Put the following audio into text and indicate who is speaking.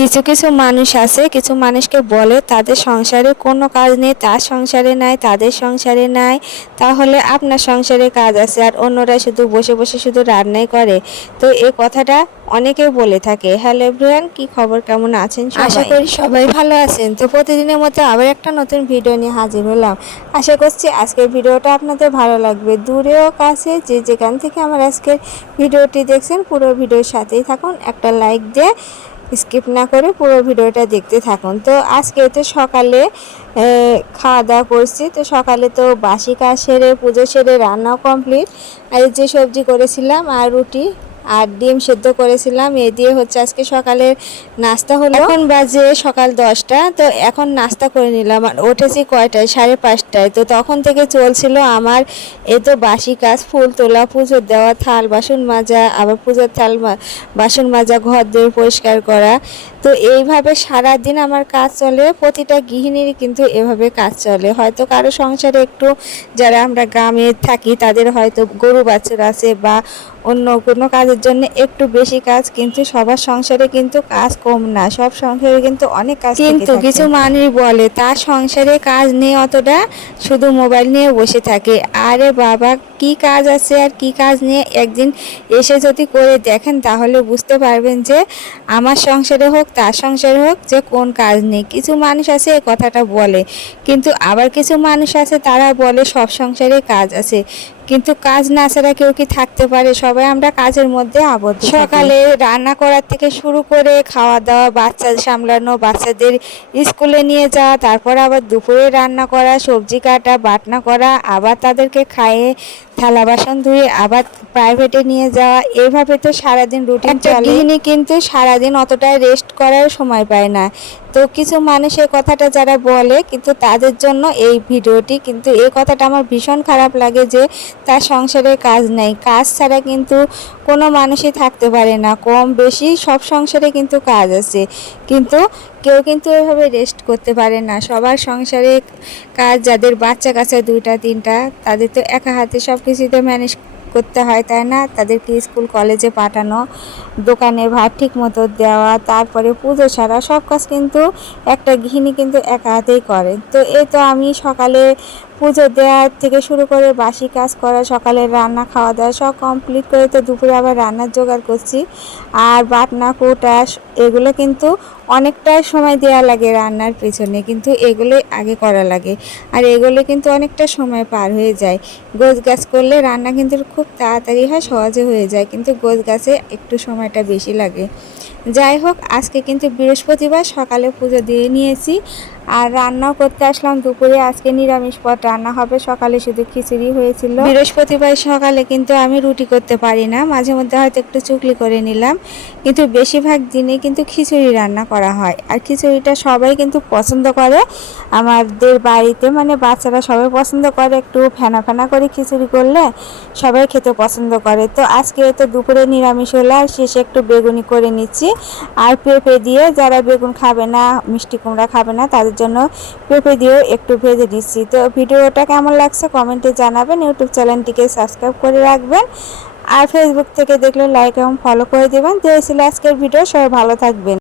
Speaker 1: কিছু কিছু মানুষ আছে, কিছু মানুষকে বলে তাদের সংসারে কোনো কাজ নেই, তার সংসারে নাই, তাদের সংসারে নাই, তাহলে আপনার সংসারে কাজ আছে আর অন্যরা শুধু বসে বসে শুধু রান্নাই করে। তো এই কথাটা অনেকেই বলে থাকে। হ্যালো এভরিওয়ান, কি খবর? কেমন আছেন আশা করি সবাই ভালো আছেন। তো প্রতিদিনের মতো আবার একটা নতুন ভিডিও নিয়ে হাজির হলাম। আশা করছি আজকের ভিডিওটা আপনাদের ভালো লাগবে। দূরেও কাছে যে যেখান থেকে আমার আজকের ভিডিওটি দেখছেন, পুরো ভিডিওর সাথেই থাকুন। একটা লাইক দিয়ে স্কিপ না করে পুরো ভিডিওটা দেখতে থাকুন। তো আজকে তো সকালে খাওয়া দাওয়া করছি। তো সকালে তো বাসি কাজ সেরে, পুজো সেরে রান্নাও কমপ্লিট আর যে সবজি করেছিলাম, আর রুটি। আর ডিম সেদ্ধ করেছিলাম। এ দিয়ে হচ্ছে আজকে সকালের নাস্তা হলো। এখন বাজে সকাল দশটা। তো এখন নাস্তা করে নিলাম আর উঠেছি কয়টায়? সাড়ে পাঁচটায়। তো তখন থেকে চলছিল আমার এ তো বাসি কাজ, ফুল তোলা, পুজো দেওয়া, থাল বাসন মাজা, আবার পুজোর থাল বাসন মাজা, ঘর দই পরিষ্কার করা। তো এইভাবে সারা দিন আমার কাজ চলে, প্রতিটা গৃহিণীর কিন্তু এভাবে কাজ চলে। হয়তো কারও সংসারে একটু যারা আমরা গ্রামে থাকি, তাদের হয়তো গরু বাছুর আছে বা অন্য কোনো কাজের জন্য একটু বেশি কাজ কিন্তু সবার সংসারে কিন্তু কাজ কম না। সব সংসারে কিন্তু অনেক কাজ কিন্তু কিছু মানুষ বলে তার সংসারে কাজ নেই অতটা শুধু মোবাইল নিয়ে বসে থাকে। আরে বাবা কি কাজ আছে আর কি কাজ নিয়ে একদিন এসে যদি করে দেখেন তাহলে বুঝতে পারবেন যে আমার সংসারে হোক তার সংসারে হোক যে কোন কাজ নেই। কিছু মানুষ আছে এই কথাটা বলে কিন্তু আবার কিছু মানুষ আছে তারা বলে সব সংসারে কাজ আছে। কিন্তু কাজ না ছাড়া কেউ কি থাকতে পারে? সবাই আমরা কাজের মধ্যে আবদ্ধ সকালে রান্না করার থেকে শুরু করে খাওয়া দাওয়া বাচ্চা সামলানো বাচ্চাদের স্কুলে নিয়ে যাওয়া তারপর আবার দুপুরে রান্না করা সবজি কাটা বাটনা করা আবার তাদেরকে খাইয়ে থালা বাসন ধুয়ে আবার প্রাইভেটে নিয়ে যাওয়া এইভাবে তো সারাদিন রুটিন চলে। কিন্তু সারাদিন অতটা রেস্ট করার সময় পায় না। তো কিছু মানুষ এই কথাটা যারা বলে কিন্তু তাদের জন্য এই ভিডিওটি, কিন্তু এই কথাটা আমার ভীষণ খারাপ লাগে যে তার সংসারে কাজ নেই। কাজ ছাড়া কিন্তু কোনো মানুষই থাকতে পারে না। কম বেশি সব সংসারে কিন্তু কাজ আছে। কিন্তু কেউ কিন্তু এভাবে রেস্ট করতে পারে না। সবার সংসারে কাজ, যাদের বাচ্চা কাচ্চা দুইটা, তিনটা, তাদের তো একা হাতে সব কিছুতে ম্যানেজ করতে হয়, তাই না? তাদেরকে স্কুল, কলেজে পাঠানো, দোকানে ভাত ঠিক মতো দেওয়া, তারপরে পুজো সারা সব কাজ কিন্তু একটা গৃহিণী কিন্তু একা হাতেই করে। তো এ তো আমি সকালে পুজো দেওয়ার থেকে শুরু করে বাসি কাজ করা সকালে রান্না খাওয়া দাওয়া সব কমপ্লিট করে তো দুপুরে আবার রান্নার জোগাড় করছি। আর বাটনা কোটা এগুলো কিন্তু অনেকটা সময় দেওয়া লাগে রান্নার পেছনে, কিন্তু এগুলোই আগে করা লাগে। আর এগুলো কিন্তু অনেকটা সময় পার হয়ে যায়। গোছ গাছ করলে রান্না কিন্তু খুব তাড়াতাড়ি হয়, সহজে হয়ে যায়, কিন্তু গোছ গাছে একটু সময়টা বেশি লাগে। যাই হোক, আজকে কিন্তু বৃহস্পতিবার, সকালে পুজো দিয়ে নিয়েছি। আর রান্নাও করতে আসলাম দুপুরে। আজকে নিরামিষ পদ। রান্না হবে সকালে, শুধু খিচুড়ি হয়েছিল। বৃহস্পতিবার সকালে কিন্তু আমি রুটি করতে পারি না। মাঝে মধ্যে হয়তো একটু চুকলি করে নিলাম। কিন্তু বেশিরভাগ দিনে কিন্তু খিচুড়ি রান্না করা হয়। আর খিচুড়িটা সবাই কিন্তু পছন্দ করে। আমাদের বাড়িতে মানে বাচ্চারা সবাই পছন্দ করে। একটু ফেনা ফেনা করে খিচুড়ি করলে সবাই খেতে পছন্দ করে। তো আজকে তো দুপুরে নিরামিষ হলে। আর শেষে একটু বেগুনি করে নিচ্ছি। আর পেঁপে দিয়ে যারা বেগুন খাবে না, মিষ্টি কুমড়া খাবে না, তাদের জন্য পেঁপে দিয়েও একটু ভেজে দিচ্ছি। তো ভিডিওটা কেমন লাগছে কমেন্টে জানাবেন, ইউটিউব চ্যানেলটিকে সাবস্ক্রাইব করে রাখবেন, আর ফেসবুক থেকে দেখলে লাইক এবং ফলো করে দেবেন। তো আজকের ভিডিও, সবাই ভালো থাকবেন।